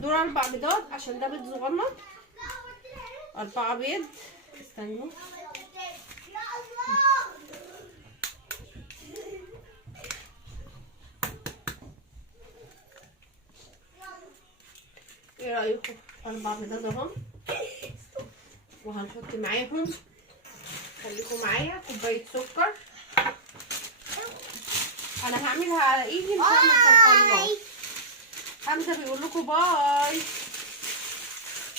دول 4 بيضات عشان ده بيض صغنن. 4 بيض. استنوا. ايه رأيكم؟ 4 بيضات اهم. وهنحط معاهم، خليكم معايا، كوباية سكر. انا هعملها على ايدي مش هعمل في الخلاط. حمزة بيقول لكم باي.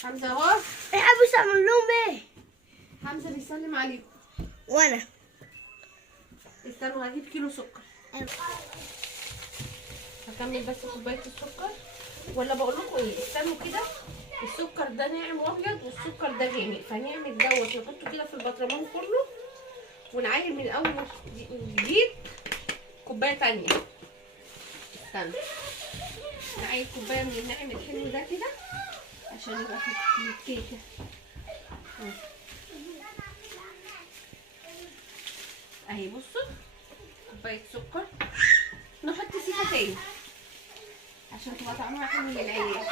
حمزة اهو. بحبش اعمل لهم ايه؟ حمزة بيسلم عليكم. وانا استنوا هجيب كيلو سكر. هكمل بس كوباية السكر. ولا بقول لكم ايه، استنوا كده. السكر ده ناعم وابيض والسكر ده غامق، فنعمل دوت نحطه كده في البطرمان كله ونعاير من اول جديد كوبايه تانية. استنى نعاير كوبايه من الناعم الحلو ده كده عشان يبقى في الكيكه. اهي بصوا كوبايه سكر. نحط سيكه تاني عشان تبقى طعمها حلو للعيال.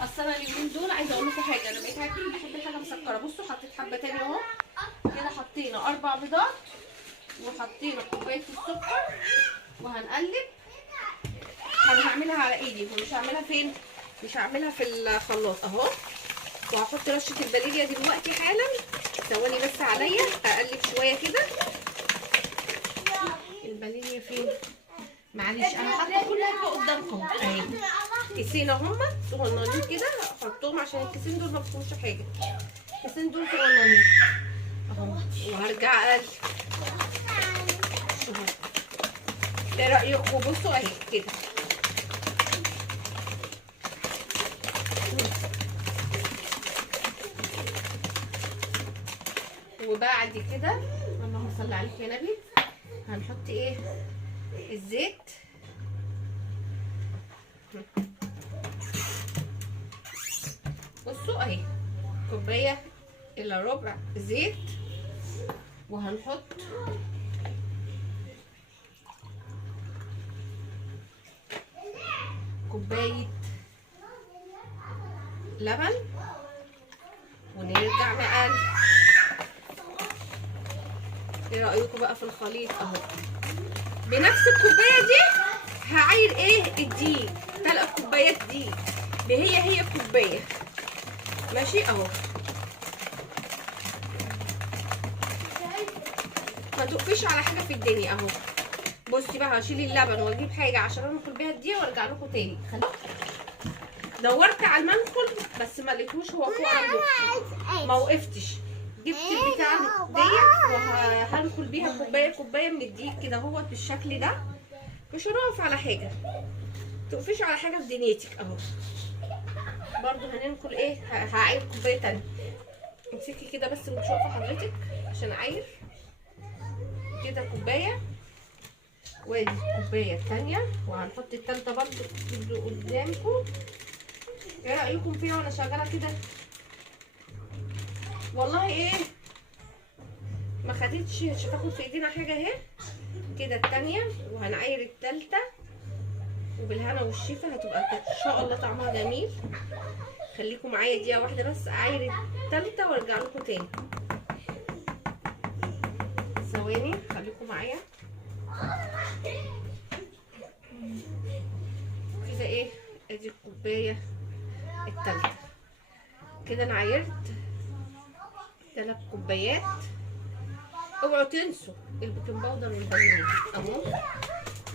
اصل انا اليومين دول عايزه اقول لكم حاجه، انا بقيت اكل بحب الحاجه مسكره. بصوا حطيت حبه تاني اهو كده. حطينا 4 بيضات وحطينا كوبايه السكر وهنقلب. انا هعملها على ايدي ومش هعملها فين، مش هعملها في الخلاط اهو. وهحط رشه الفانيليا دلوقتي حالا. ثواني بس عليا اقلب شويه كده. الفانيليا فين؟ معلش انا حاطه كل حاجه قدامكم اهي. كيسين هما صغننين كده احطهم عشان الكيسين دول ما فيهمش حاجه. الكيسين دول صغننين اهو. وهرجع اقلب اهو. ايه رايكم؟ بصوا اهي كده. وبعد كده اللهم صل عليك يا نبي هنحط ايه؟ الزيت. بصوا اهي كوبايه الا ربع زيت. وهنحط كوبايه لبن ونرجع نقلب. ايه رايكم بقى في الخليط اهو؟ بنفس الكوبايه دي هعاير ايه؟ الدقيق. 3 كوبايات دقيق. هي كوبايه ماشي اهو. ما تقفيش على حاجه في الدنيا اهو. بصي بقى هشيل اللبن واجيب حاجه عشان انخل بيها الدقيق وارجع لكم تاني. دورت على المنخل بس ما لقيتوش، هو فوق عندكم ما وقفتش. جبت البتاع ديت وهنخل بيها كوبايه من الدقيق كده اهوت بالشكل ده. مش هنقف على حاجه، تقفيش على حاجه في دنيتك اهو. برضو هننخل ايه؟ هعاير كوبايه تانية. امسكي كده بس وتشوفي حضرتك عشان اعاير كده كوبايه. وادي الكوبايه التانية وهنحط التالتة برضو قدامكم. ايه رايكم فيها وانا شغاله كده؟ والله ايه ما خدتش، مش هتاخد في ايدينا حاجه اهي كده. التانية وهنعاير التالتة وبالهنا والشفا. هتبقى ان شاء الله طعمها جميل. خليكم معايا دقيقه واحده بس اعاير التالتة وارجع لكم تاني. ثواني خليكم معايا كده. ايه ادي الكوبايه التالتة كده. انا عايرت 3 كوبايات. اوعوا تنسوا البيكنج باودر والفانيليا اهو.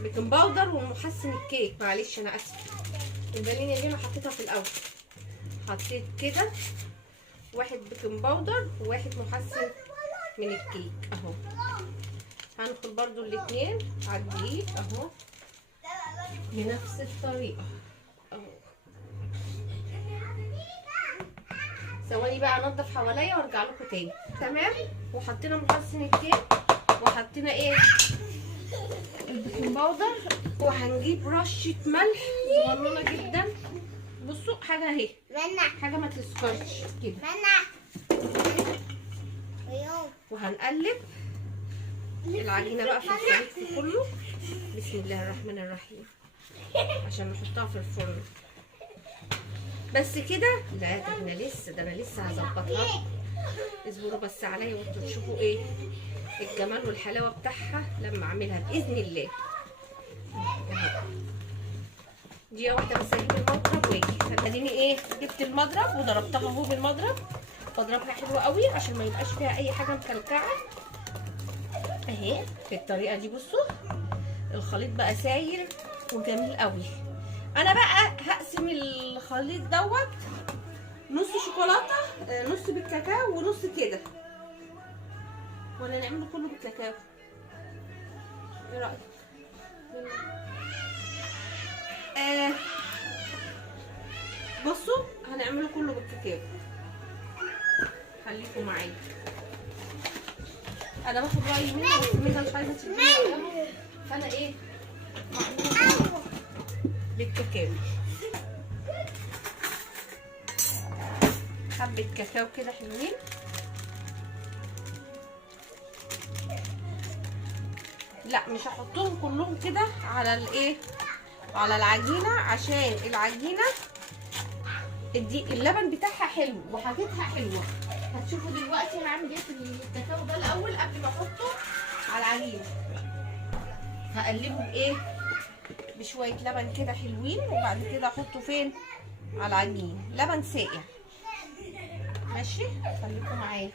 بيكنج باودر ومحسن الكيك. معلش انا اسفه. الفانيليا دي انا حطيتها في الاول. حطيت كده 1 بيكنج باودر و1 محسن من الكيك اهو. هندخل برضو الاتنين على الدقيق اهو بنفس الطريقه اهو. ثواني بقى انضف حواليا وارجع لكم تاني. تمام. وحطينا محسن الكيك وحطينا ايه؟ البيكنج باودر. وهنجيب رشه ملح صغنونه جدا. بصوا حاجه اهي، حاجه ما تسكرش كده. وهنقلب العجينه بقى في الخليط كله. بسم الله الرحمن الرحيم. عشان نحطها في الفرن. بس كده؟ لا، ده انا لسه هظبطها. اصبروا بس عليا وانتوا تشوفوا ايه الجمال والحلاوه بتاعها لما اعملها باذن الله. دي واحده بس، هجيب المضرب واجي. اديني ايه، جبت المضرب وضربتها اهو بالمضرب. بضربها حلوه قوي عشان ما يبقاش فيها اي حاجه مكلكعه اهي بالطريقه دي. بصوا الخليط بقى سايل وجميل قوي. انا بقى هقسم الخليط دوت نص شوكولاته، نص بالكاكاو ونص كده، ولا نعمله كله بالكاكاو؟ ايه رايك؟ بصوا هنعمله كله بالكاكاو. خليكم معايا، انا باخد رايي منها بس منها مش عايزه تديني رايها، فانا ايه معموله بالكاكاو. حبه كاكاو كده حلوين. لا مش هحطهم كلهم كده على الايه، على العجينه، عشان العجينه اللبن بتاعها حلو وحاجتها حلوه. هتشوفوا دلوقتي هعمل ايه في الكاكاو ده الاول قبل ما احطه على العجينه. هقلبه بايه، بشويه لبن كده حلوين، وبعد كده احطه فين، على العجين. لبن ساقع ماشي، خليكم معايا.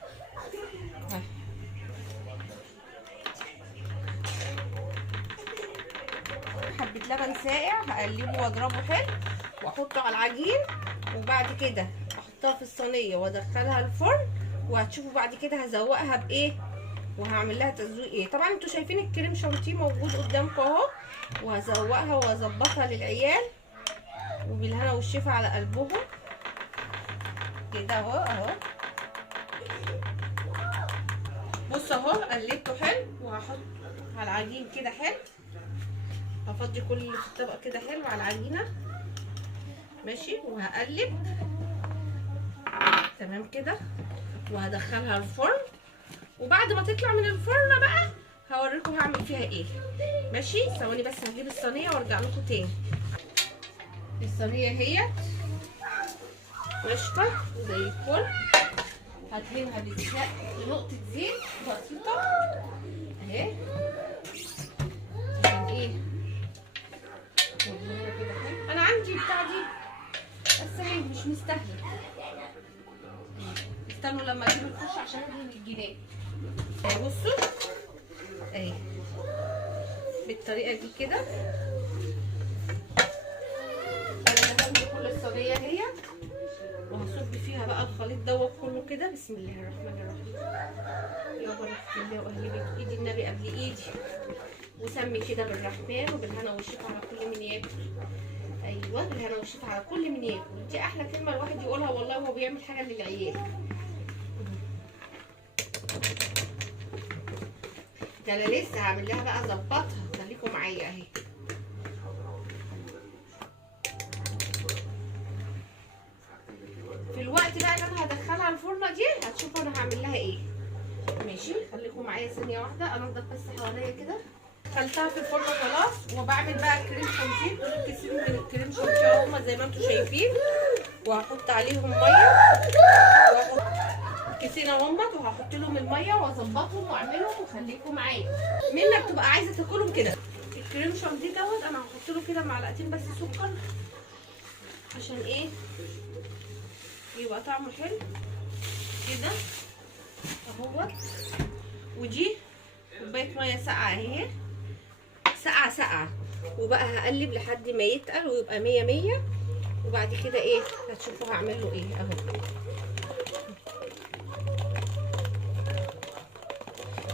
حبه لبن ساقع هقلبه واضربه حلو واحطه على العجين، وبعد كده احطها في الصينيه وادخلها الفرن. وهتشوفوا بعد كده هزوقها بايه وهعمل لها تزويق ايه. طبعا انتوا شايفين الكريم شانتيه موجود قدامكم اهو، وهزوقها واظبطها للعيال وبالهنا والشفا على قلبهم كده اهو. بص اهو قلبته حلو، وهحط على العجين كده حلو. هفضي كل اللي في الطبق كده حلو على العجينه ماشي، وهقلب تمام كده، وهدخلها الفرن. وبعد ما تطلع من الفرن بقى هوريكم هعمل فيها ايه ماشي. ثواني بس هجيب الصينيه وارجع لكم تاني. الصينيه هي قشطه زي الفل. هدهنها بنقطه زيت بسيطه اهي، عشان ايه انا عندي بتاع دي بس هي مش مستاهله. استنوا لما اجيب الفرشه عشان ادهن الجناب. اهي بصوا اهي بالطريقه دي كده. انا دهنت كل الصينيه اهي، وهصب فيها بقى الخليط دوت كله كده. بسم الله الرحمن الرحيم. يا بركة الله واهلي ايدي النبي قبل ايدي، وسمي كده بالرحمن وبالهنا والشفا على كل من ياكل. ايوه بالهنا والشفا على كل من ياكل. دي احلى كلمه الواحد يقولها والله وهو بيعمل حاجه للعيال. ده انا لسه هعمل لها بقى اظبطها، خليكم معايا اهي. في الوقت بقى اللي انا هدخلها الفرن دي هتشوفوا انا هعمل لها ايه ماشي. خليكم معايا ثانيه واحده انضف بس حواليا كده. دخلتها في الفرن خلاص، وبعمل بقى الكريم شانتيه. دول كيسين من الكريم شانتيه هما زي ما انتم شايفين، وهحط عليهم ميه، وهحط كيسين اهمت وهحط لهم الميه واظبطهم واعملهم. وخليكم معايا. منى بتبقى عايزه تاكلهم كده. الكريم شانتيه دوت انا هحط له كده معلقتين بس سكر، عشان ايه يبقى طعمه حلو كده اهوت. ودي كوبايه ميه ساقعه اهي، ساقعه. وبقى هقلب لحد ما يتقل ويبقى 100. وبعد كده ايه هتشوفوا هعمل له ايه اهو.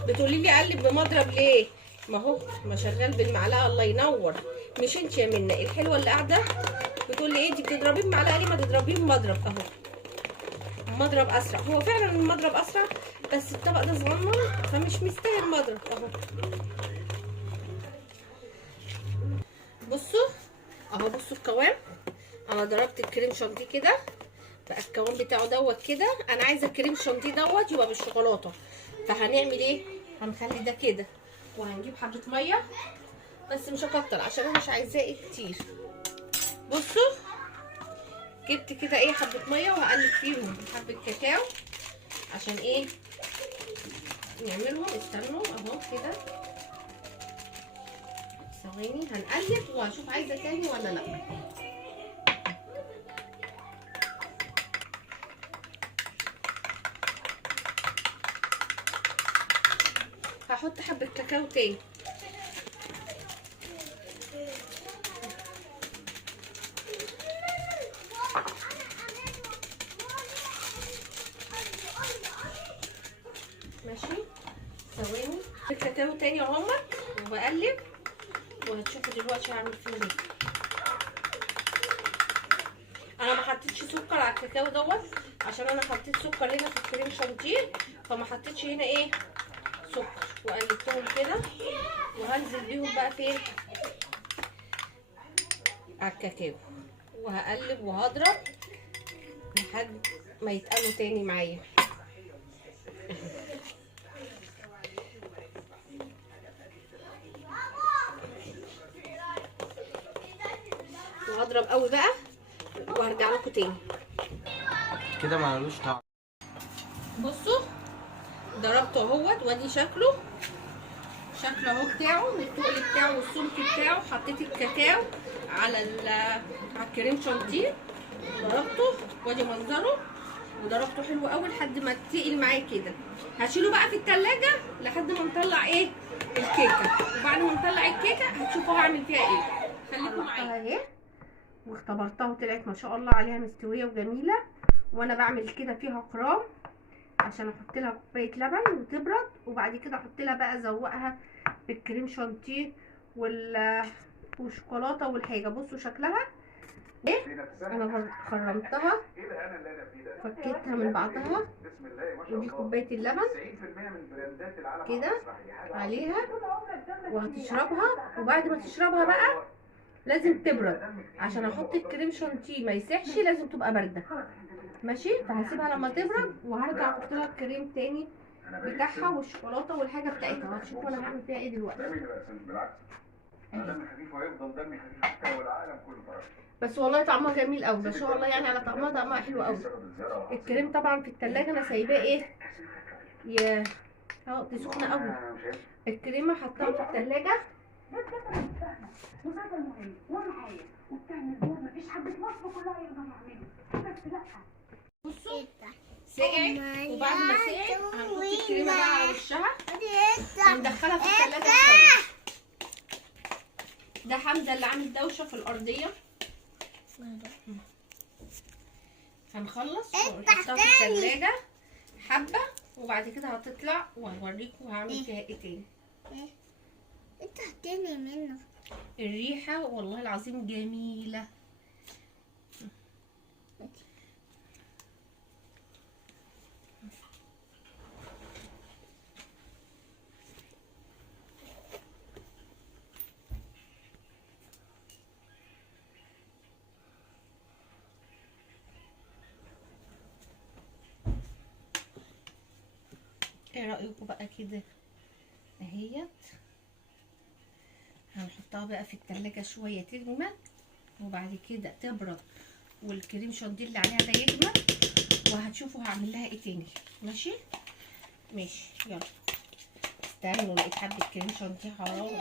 بتقولي لي اقلب بمضرب ليه؟ ما هو ما شغال بالمعلقه. الله ينور. مش انت يا منى الحلوه اللي قاعده بتقول لي ايه انت بتضربيه بمعلقه ليه؟ ما تضربيه بمضرب اهو. المضرب اسرع. هو فعلا المضرب اسرع، بس الطبق ده صغنن فمش مستاهل مضرب اهو. بصوا اهو، بصوا القوام. انا ضربت الكريم شانتيه كده بقى القوام بتاعه دوت كده. انا عايزه الكريم شانتيه دوت يبقى بالشوكولاته، فهنعمل ايه، هنخلي ده كده، وهنجيب حبه ميه بس مش هكتر عشان انا مش عايزاه ايه كتير. بصوا جبت كده ايه حبه ميه وهقلب فيهم حبه كاكاو عشان ايه نعملهم. استنوا اهو كده ثواني هنقلب وهشوف عايزه تاني ولا لا. هحط حبه كاكاو تاني. ماشي ثواني الكاكاو تاني اهوت وبقلب وهتشوفوا دلوقتي هعمل فيه ايه. انا ما حطيتش سكر على الكاكاو دوت عشان انا حطيت سكر هنا في الكريم شانتيه فما حطيتش هنا ايه سكر، وقلبتهم كده وهنزل بيهم بقى فين على الكاكاو وهقلب وهضرب لحد ما يتقلوا تاني معايا. وهضرب قوي بقى وهرجع لكم تاني. كده مالوش طعم. بصوا ضربته اهوت وادي شكله اهو بتاعه التقل بتاعه والسمك بتاعه. حطيت الكاكاو على الكريم شانتيه ضربته وادي منظره وضربته حلو قوي لحد ما تقل معايا كده. هشيله بقى في التلاجة لحد ما نطلع ايه الكيكه، وبعد ما نطلع الكيكه هتشوفوا هعمل فيها ايه. خليكم معايا اهي واختبرتها وطلعت ما شاء الله عليها مستويه وجميله. وانا بعمل كده فيها قرام عشان احط لها كوبايه لبن وتبرد وبعد كده احط لها بقى ازوقها بالكريم شانتيه والشوكولاته والحاجه. بصوا شكلها ايه. انا خرمتها فكيتها من بعضها ودي كوبايه اللبن كده عليها وهتشربها. وبعد ما تشربها بقى لازم تبرد عشان احط الكريم شانتيه ما يسيحش، لازم تبقى بارده. ماشي فهسيبها لما تبرد وهرجع احط لها الكريم تاني بتاعها والشوكولاته والحاجه بتاعتها. وهتشوفوا انا هعمل فيها ايه دلوقتي. دم خفيف ويفضل دم خفيف حتى والعالم كله فرق. بس والله طعمها جميل قوي ما شاء الله يعني على طعمها حلو قوي. الكريم طبعا في التلاجة انا سايباه ايه اهو دي سخنه قوي. الكريمه حطاها في التلاجة وهذا المهم واهم حاجه وبتعمل دور مفيش حد في مصر كلها يقدر يعمله بس لا. بصوا سقعت وبعد ما سقعت هنحط الكريمه بقى على وشها وندخلها في التلاجة شويه. ده حمزه اللي عامل دوشه في الارضيه. هنخلص ونحطها في التلاجة حبه وبعد كده هتطلع وهوريكم هعمل فيها ايه تاني. انت هتاني منه الريحه والله العظيم جميله. ايه رايكم بقى كده اهيت. هنحطها بقى في التلاجة شويه تجمد وبعد كده تبرد والكريم شانتيه اللي عليها ده يجمد وهتشوفوا هعمل لها ايه تاني. ماشي يلا استنوا لقيت حبه كريم شانتيه حرام.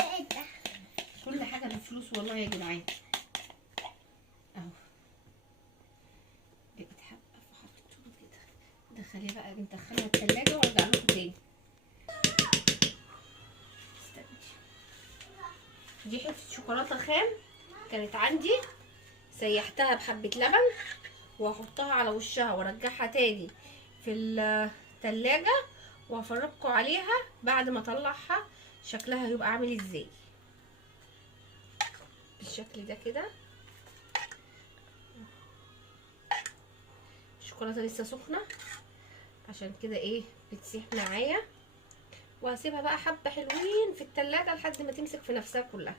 كل حاجه بفلوس والله يا جدعان. اهو لقيت حبه فحطيتهم كده. دخليها بقى ندخلها التلاجة وارجع لكم تاني. دي حته شوكولاته خام كانت عندي سيحتها بحبه لبن وهحطها على وشها وارجعها تاني في التلاجة وهفرجكم عليها بعد ما اطلعها شكلها هيبقى عامل ازاي. بالشكل ده كده. الشوكولاته لسه سخنه عشان كده ايه بتسيح معايا وهسيبها بقى حبه حلوين في التلاجة لحد ما تمسك في نفسها كلها.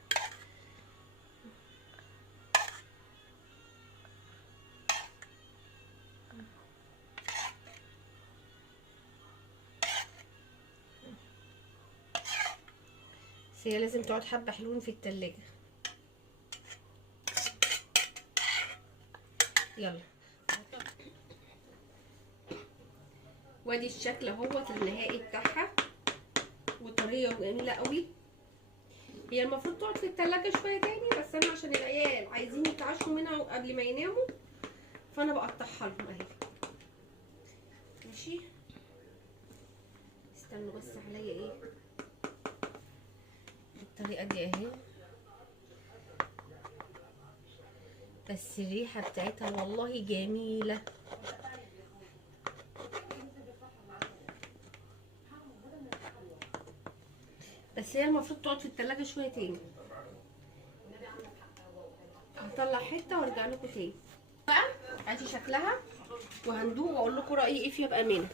هي لازم تقعد حبه حلوين في التلاجة. يلا وادي الشكل اهوت النهائي بتاعها، وطريه وجميله قوي. هي المفروض تقعد في التلاجة شويه تاني، بس انا عشان العيال عايزين يتعشوا منها قبل ما يناموا فانا بقطعها لهم اهي. ماشي، استنوا بس عليا ايه بالطريقه دي اهي. بس الريحه بتاعتها والله جميله. بس هي المفروض تقعد في التلاجة شويه تاني. هطلع حته وارجع لكم تاني بقى. ادي شكلها وهندوق واقول لكم رايي ايه فيها بامانه.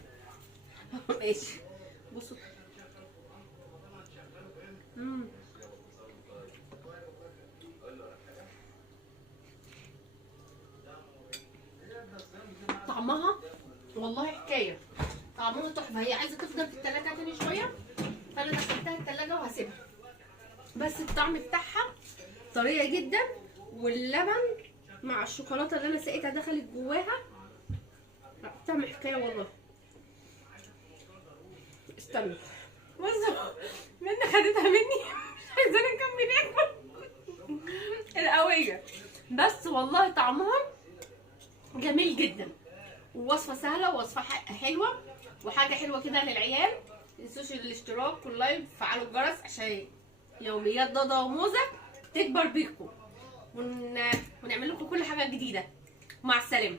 ماشي بصوا. طعمها والله حكايه، طعمها تحفه. هي عايزه تفضل في التلاجة تاني شويه، فانا دخلتها التلاجة وهسيبها. بس الطعم بتاعها طريه جدا، واللبن مع الشوكولاته اللي انا سقيتها دخلت جواها. لا بتعمل حكايه والله. استنوا بصوا، منى خدتها مني مش عايزاني اكمل اكل القويه. بس والله طعمها جميل جدا، ووصفه سهله ووصفه حلوه وحاجه حلوه كده للعيال. متنسوش الاشتراك واللايك وفعلوا الجرس عشان يوميات ضاضة وموزة تكبر بيكم ونعمل لكم كل حاجه جديده. مع السلامه.